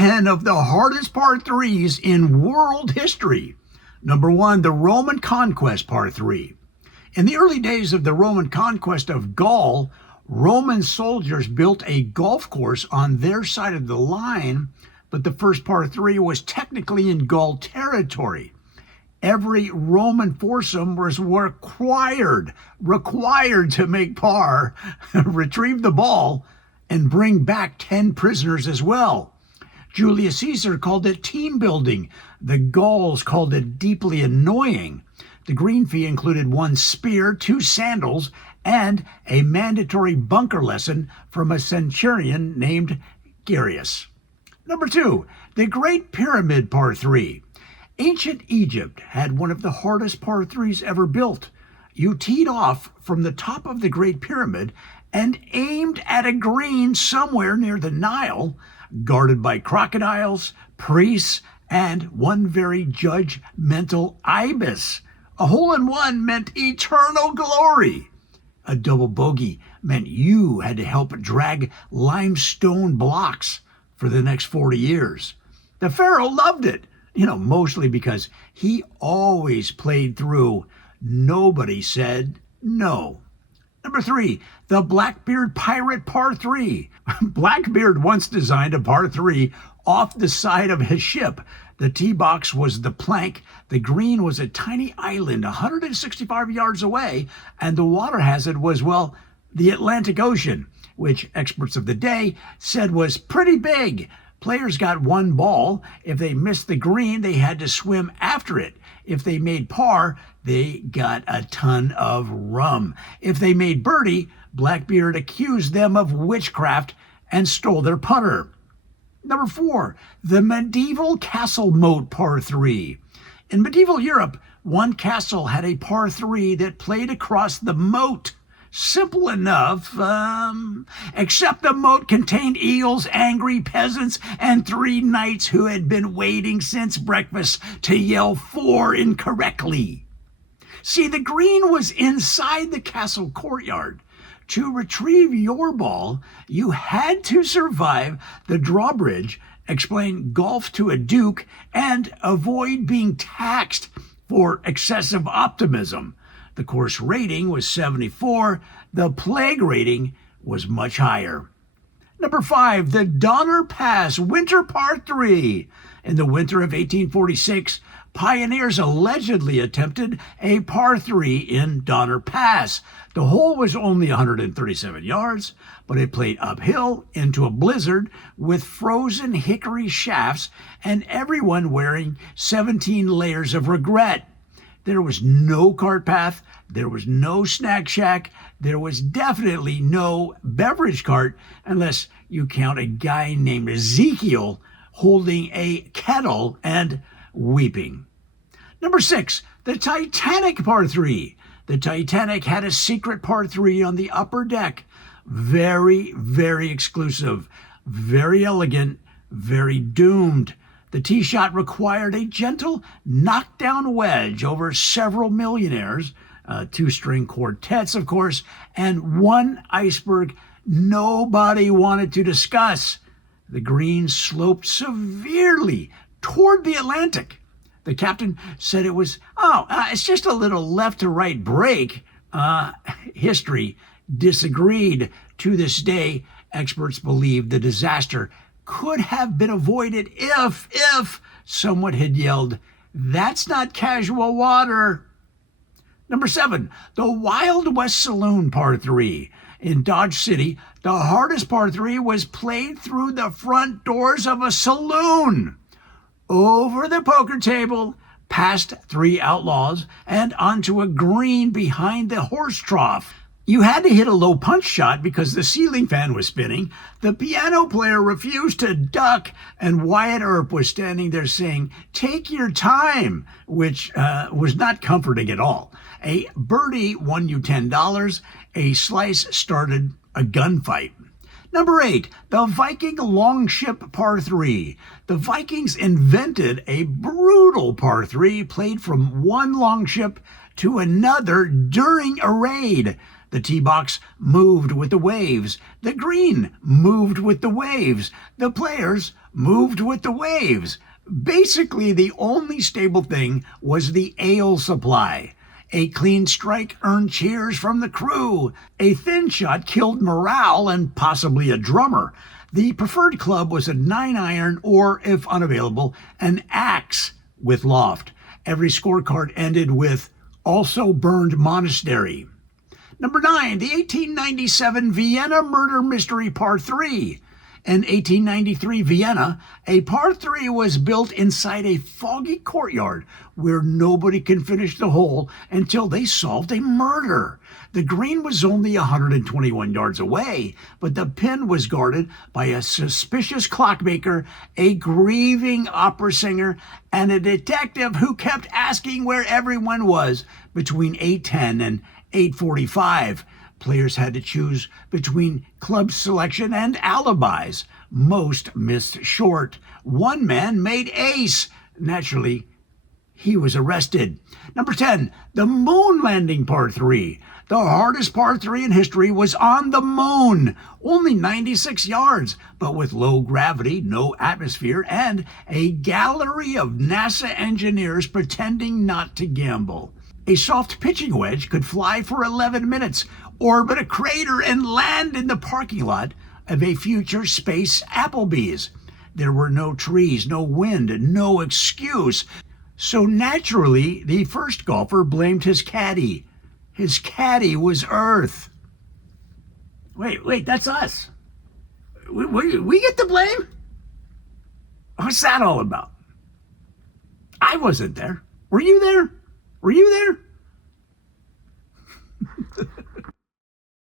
10 of the hardest par 3s in world history. Number 1, the Roman conquest par 3. In the early days of the Roman conquest of Gaul, Roman soldiers built a golf course on their side of the line, but the first par 3 was technically in Gaul territory. Every Roman foursome was required to make par, retrieve the ball, and bring back 10 prisoners as well. Julius Caesar called it team building. The Gauls called it deeply annoying. The green fee included 1 spear, 2 sandals, and a mandatory bunker lesson from a centurion named Garius. Number 2, the Great Pyramid par 3. Ancient Egypt had one of the hardest par 3s ever built. You teed off from the top of the Great Pyramid and aimed at a green somewhere near the Nile, guarded by crocodiles, priests, and one very judgmental ibis. A hole-in-one meant eternal glory. A double bogey meant you had to help drag limestone blocks for the next 40 years. The pharaoh loved it, mostly because he always played through. Nobody said no. Number 3, the Blackbeard Pirate par 3. Blackbeard once designed a par 3 off the side of his ship. The tee box was the plank, the green was a tiny island 165 yards away, and the water hazard was, the Atlantic Ocean, which experts of the day said was pretty big. Players got 1 ball. If they missed the green, they had to swim after it. If they made par, they got a ton of rum. If they made birdie, Blackbeard accused them of witchcraft and stole their putter. Number 4, the medieval castle moat par 3. In medieval Europe, one castle had a par 3 that played across the moat. Simple enough, except the moat contained eels, angry peasants, and 3 knights who had been waiting since breakfast to yell 4 incorrectly. See, the green was inside the castle courtyard. To retrieve your ball, you had to survive the drawbridge, explain golf to a duke, and avoid being taxed for excessive optimism. The course rating was 74. The plague rating was much higher. Number 5, the Donner Pass Winter Par 3. In the winter of 1846, pioneers allegedly attempted a par 3 in Donner Pass. The hole was only 137 yards, but it played uphill into a blizzard with frozen hickory shafts and everyone wearing 17 layers of regret. There was no cart path, there was no snack shack, there was definitely no beverage cart unless you count a guy named Ezekiel holding a kettle and weeping. Number 6, the Titanic par 3. The Titanic had a secret par 3 on the upper deck. Very, very exclusive, very elegant, very doomed. The tee shot required a gentle knockdown wedge over several millionaires, 2-string quartets, of course, and 1 iceberg nobody wanted to discuss. The green sloped severely toward the Atlantic. The captain said it was, it's just a little left to right break. History disagreed. To this day, experts believe the disaster could have been avoided if someone had yelled, "That's not casual water." Number 7, the Wild West Saloon par 3. In Dodge City, the hardest par 3 was played through the front doors of a saloon, over the poker table, past 3 outlaws, and onto a green behind the horse trough. You had to hit a low punch shot because the ceiling fan was spinning. The piano player refused to duck, and Wyatt Earp was standing there saying, "Take your time," which was not comforting at all. A birdie won you $10. A slice started a gunfight. Number 8, the Viking longship par 3. The Vikings invented a brutal par 3 played from one longship to another during a raid. The tee box moved with the waves. The green moved with the waves. The players moved with the waves. Basically, the only stable thing was the ale supply. A clean strike earned cheers from the crew. A thin shot killed morale and possibly a drummer. The preferred club was a 9-iron or, if unavailable, an axe with loft. Every scorecard ended with "also burned monastery." Number 9, the 1897 Vienna Murder Mystery Part 3. In 1893 Vienna, a Part 3 was built inside a foggy courtyard where nobody can finish the hole until they solved a murder. The green was only 121 yards away, but the pin was guarded by a suspicious clockmaker, a grieving opera singer, and a detective who kept asking where everyone was between 8:10 and 8:45. Players had to choose between club selection and alibis. Most missed short. One man made ace. Naturally, he was arrested. Number 10, the moon landing Part 3. The hardest Part 3 in history was on the moon. Only 96 yards, but with low gravity, no atmosphere, and a gallery of NASA engineers pretending not to gamble. A soft pitching wedge could fly for 11 minutes, orbit a crater, and land in the parking lot of a future space Applebee's. There were no trees, no wind, no excuse. So naturally, the first golfer blamed his caddy. His caddy was Earth. Wait, that's us. We get the blame? What's that all about? I wasn't there. Were you there? Were you there?